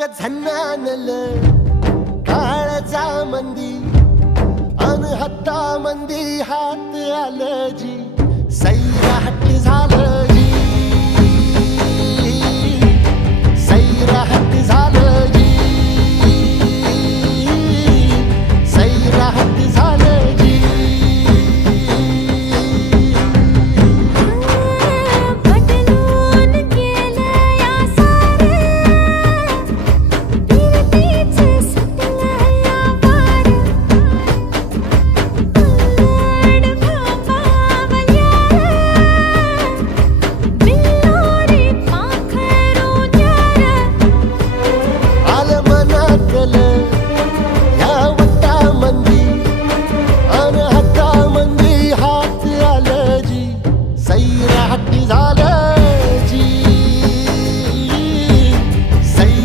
ग झन्नानल काळजा मंदी अन हत्ता मंदी हात आलं जी सैराट झालं जी सैराट